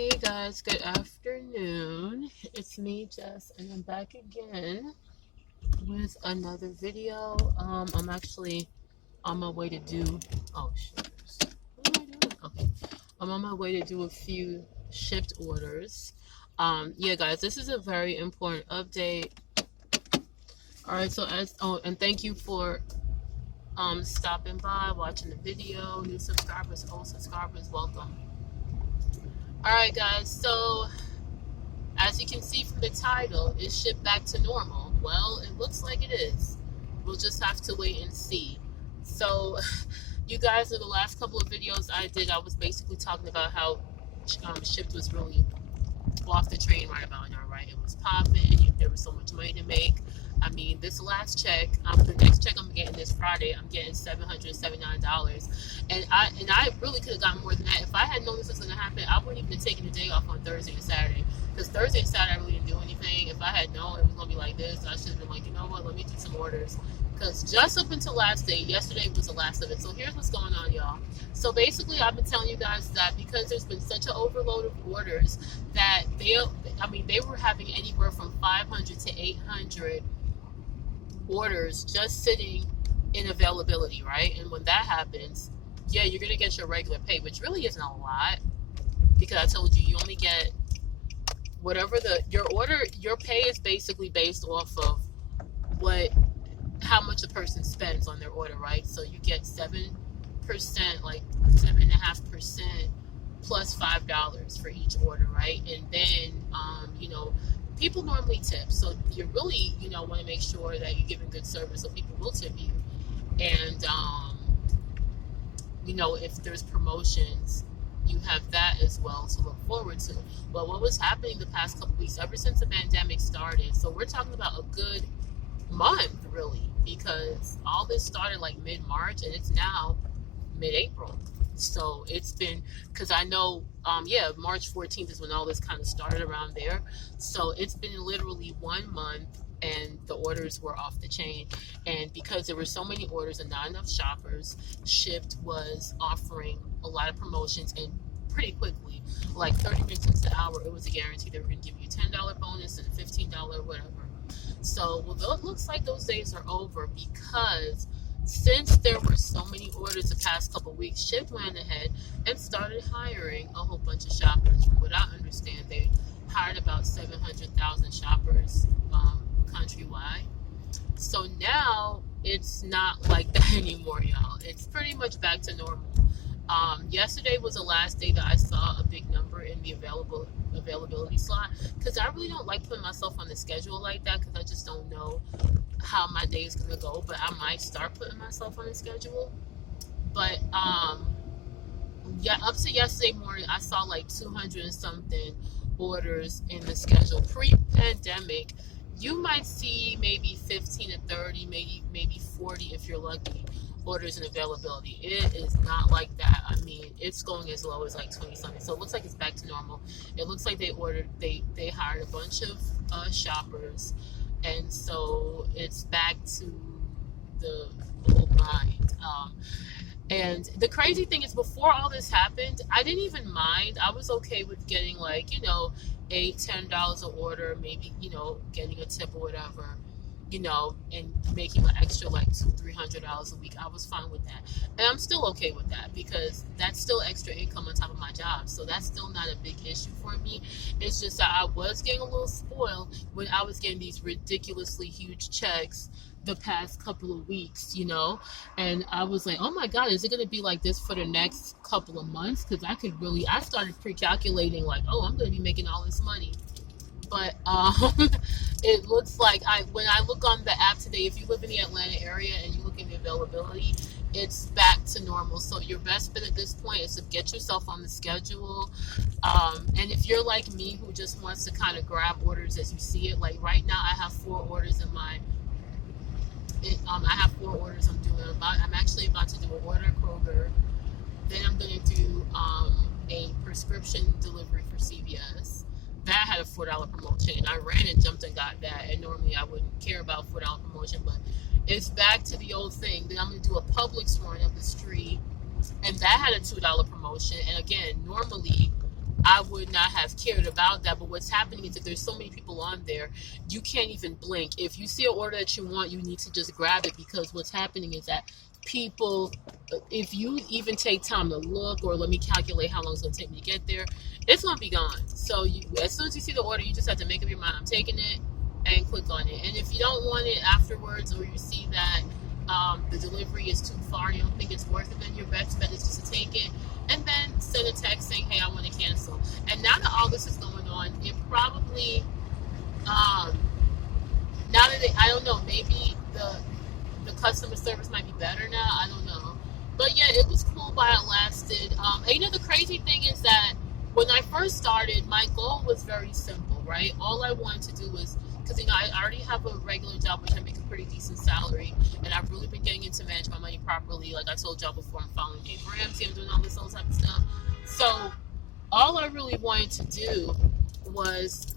Hey guys, good afternoon. It's me, Jess, and I'm back again with another video. I'm actually on my way to do. Oh shit! What am I doing? Okay, I'm on my way to do a few shipped orders. Yeah, guys, this is a very important update. All right, so and thank you for stopping by, watching the video. New subscribers, old subscribers, welcome. All right, guys, so as you can see from the title, is shipped back to normal? Well, it looks like it is. We'll just have to wait and see. So, you guys, in the last couple of videos I did, I was basically talking about how Shipt was really off the train right about now, right? It was popping. There was so much money to make. I mean, this last check, the next check I'm getting this Friday, I'm getting $779, and I really could have gotten more than that. If I had known this was going to happen, I wouldn't even have taken the day off on Thursday and Saturday, because Thursday and Saturday I really didn't do anything. If I had known it was going to be like this, I should have been like, you know what, let me do some orders, because just up until last day, yesterday was the last of it. So here's what's going on, y'all. So basically, I've been telling you guys that because there's been such an overload of orders that they were having anywhere from 500 to 800 orders just sitting in availability, right? And when that happens, yeah, you're gonna get your regular pay, which really isn't a lot, because I told you only get whatever your pay is basically based off of how much a person spends on their order, right? So you get 7%, like 7.5% plus $5 for each order, right? And then people normally tip, so you really want to make sure that you're giving good service, so people will tip you. And if there's promotions, you have that as well to look forward to. But what was happening the past couple weeks, ever since the pandemic started, so we're talking about a good month really, because all this started like mid-March and it's now mid-April. So it's been, because I know, March 14th is when all this kind of started, around there. So it's been literally 1 month and the orders were off the chain. And because there were so many orders and not enough shoppers, Shipt was offering a lot of promotions, and pretty quickly, like 30 minutes into the hour, it was a guarantee they were going to give you a $10 bonus and a $15 whatever. So, well, it looks like those days are over, because since there were so many orders the past couple weeks, Shipt went ahead and started hiring a whole bunch of shoppers. From what I understand, they hired about 700,000 shoppers countrywide. So now it's not like that anymore, y'all. It's pretty much back to normal. Yesterday was the last day that I saw a big number in the availability slot, because I really don't like putting myself on the schedule like that, because I just don't know how my day is gonna go. But I might start putting myself on the schedule. But up to yesterday morning, I saw like 200 and something orders in the schedule. Pre-pandemic, you might see maybe 15 to 30, maybe 40 if you're lucky, orders and availability. It is not like that. I mean, it's going as low as like 20 something. So it looks like it's back to normal. It looks like they hired a bunch of shoppers, and so it's back to the old grind. And the crazy thing is, before all this happened, I didn't even mind. I was okay with getting like, $8-10 an order, maybe, getting a tip or whatever, and making an extra like $200-300 a week. I was fine with that. And I'm still okay with that, because that's still extra income on top of my job. So that's still not a big issue for me. It's just that I was getting a little spoiled when I was getting these ridiculously huge checks the past couple of weeks, and I was like, oh my God, is it going to be like this for the next couple of months? Because I started pre-calculating like, oh, I'm going to be making all this money. But it looks like when I look on the app today, if you live in the Atlanta area and you look in the availability, it's back to normal. So your best bet at this point is to get yourself on the schedule. And if you're like me, who just wants to kind of grab orders as you see it, like right now I have 4 orders in my I'm doing. I'm actually about to do an order at Kroger. Then I'm going to do a prescription delivery for CVS. That had a $4 promotion, and I ran and jumped and got that. And normally I wouldn't care about $4 promotion, but it's back to the old thing. Then I'm going to do a Publix run up the street, and that had a $2 promotion. And again, normally I would not have cared about that. But what's happening is that there's so many people on there, you can't even blink. If you see an order that you want, you need to just grab it, because what's happening is that people, if you even take time to look or let me calculate how long it's going to take me to get there, it's going to be gone. So as soon as you see the order, you just have to make up your mind, I'm taking it, and click on it. And if you don't want it afterwards, or you see that the delivery is too far, you don't think it's worth it, then your best bet is just to take it and then send a text saying, hey, I want to cancel. And now that all this is going on, it probably, now that I don't know, maybe the customer service might be better now. I don't know. But yeah, it was cool while it lasted. And the crazy thing is that when I first started, my goal was very simple, right? All I wanted to do was, because I already have a regular job, which I make a pretty decent salary, and I've really been getting into manage my money properly. Like I told y'all before, I'm following Dave Ramsey, I'm doing all this type of stuff. So all I really wanted to do was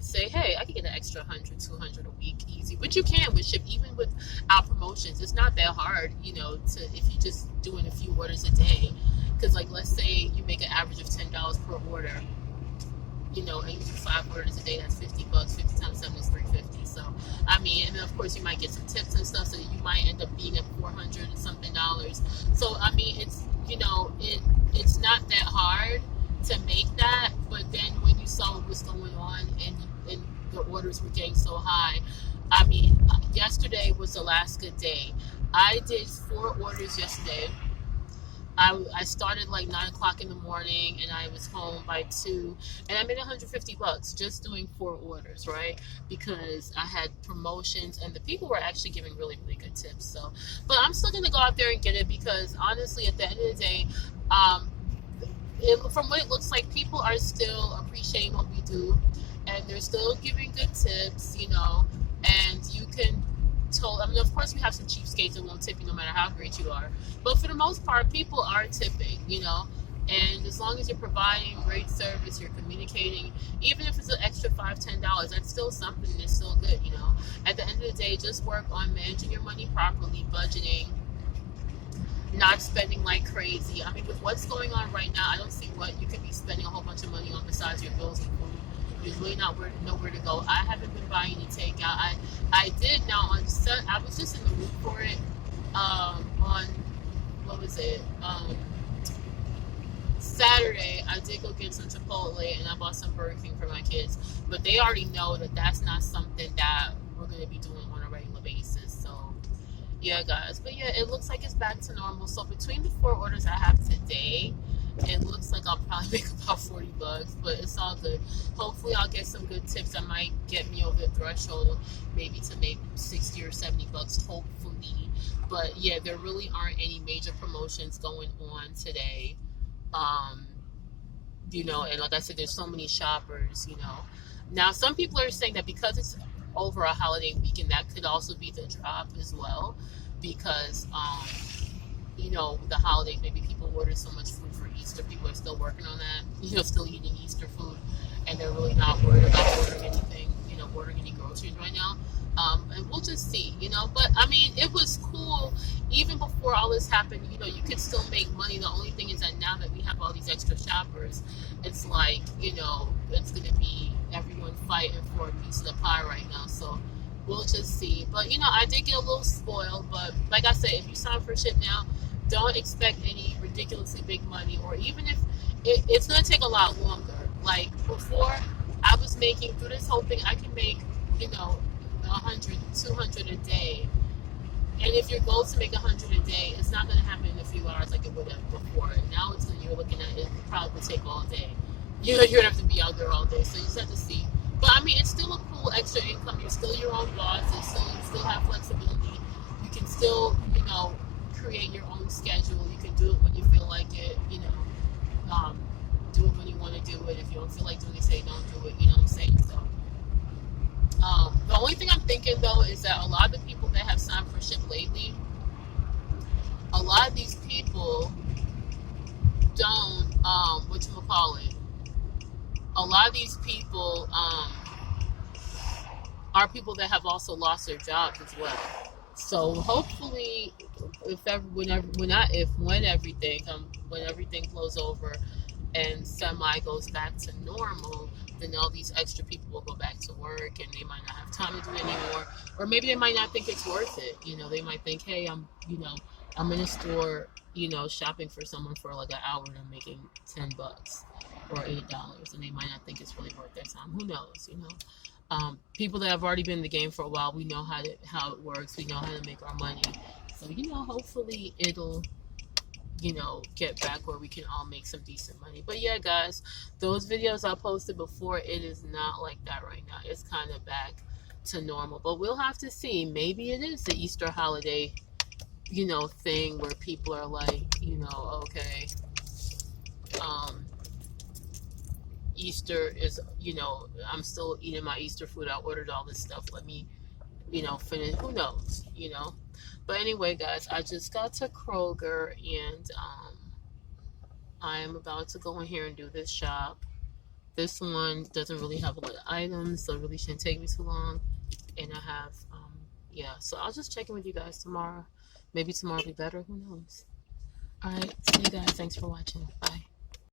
say, hey, I can get an extra 100, 200 a week easy, which you can with Shipt, even with our promotions. It's not that hard, to if you're just doing a few orders a day. Because, like, let's say you make an average of $10 per order, and you do 5 orders a day, that's $50. 50 times 7 is $350. So, and then of course you might get some tips and stuff, so you might end up being at $400 and something dollars. So, it's, it's not that hard to make that. But then when you saw what was going on and the orders were getting so high, yesterday was the last good day. I did 4 orders yesterday. I started like 9 o'clock in the morning, and I was home by 2, and I made $150 just doing 4 orders, right? Because I had promotions, and the people were actually giving really, really good tips. So, but I'm still gonna go out there and get it, because honestly, at the end of the day, from what it looks like, people are still appreciating what we do, and they're still giving good tips, and you can of course we have some cheapskates that won't tip you no matter how great you are, but for the most part, people are tipping, and as long as you're providing great service, you're communicating, even if it's an extra $5-10, that's still something, and it's still good. At the end of the day, just work on managing your money properly, budgeting, not spending like crazy. With what's going on right now, I don't see what you could be spending a whole bunch of money on besides your bills and food. There's really nowhere to go. I haven't been buying any takeout. I did now on I was just in the mood for it. On what was it? Saturday, I did go get some Chipotle, and I bought some Burger King for my kids. But they already know that that's not something that we're going to be doing on a regular basis. So yeah, guys. But yeah, it looks like it's back to normal. So between the 4 orders I have today, it looks like I'll probably make about $40, but it's all good. Hopefully I'll get some good tips that might get me over the threshold, maybe to make $60 or $70, hopefully. But yeah, there really aren't any major promotions going on today. And like I said, there's so many shoppers, Now, some people are saying that because it's over a holiday weekend, that could also be the drop as well, because the holidays, maybe people order so much food for Easter, people are still working on that, still eating Easter food, and they're really not worried about ordering anything, ordering any groceries right now. And we'll just see, but it was cool. Even before all this happened, you could still make money. The only thing is that now that we have all these extra shoppers, it's like, it's going to be everyone fighting for a piece of the pie right now. So we'll just see. But, I did get a little spoiled. But like I said, if you sign for Shipt now, don't expect any ridiculously big money, or even if it's going to take a lot longer. Like before, I was making, through this whole thing, I can make, 100, 200 a day. And if your goal is to make 100 a day, it's not going to happen in a few hours like it would have before. Now you're looking at it probably would take all day. You're going to have to be out there all day, so you just have to see. But it's still a cool extra income. You're still your own boss. You still have flexibility. You can still, create your own schedule. You can do it when you feel like it. Do it when you want to do it. If you don't feel like doing it, say don't do it. You know what I'm saying? So. The only thing I'm thinking though is that a lot of the people that have signed for Shipt lately, a lot of these people don't, whatchamacallit, a lot of these people are people that have also lost their jobs as well. So hopefully, when everything blows over, and semi goes back to normal, then all these extra people will go back to work and they might not have time to do it anymore. Or maybe they might not think it's worth it. You know, they might think, hey, I'm in a store, shopping for someone for like an hour and I'm making $10 or $8, and they might not think it's really worth their time. Who knows, people that have already been in the game for a while, we know how it works. We know how to make our money. So, hopefully it'll get back where we can all make some decent money. But yeah, guys, those videos I posted before, it is not like that right now. It's kind of back to normal. But we'll have to see. Maybe it is the Easter holiday, thing where people are like, okay, um, Easter is, I'm still eating my Easter food. I ordered all this stuff. Let me, finish. Who knows. But anyway, guys, I just got to Kroger and I am about to go in here and do this shop. This one doesn't really have a lot of items, so it really shouldn't take me too long. And I have, yeah, so I'll just check in with you guys tomorrow. Maybe tomorrow will be better. Who knows? All right, see you guys. Thanks for watching. Bye.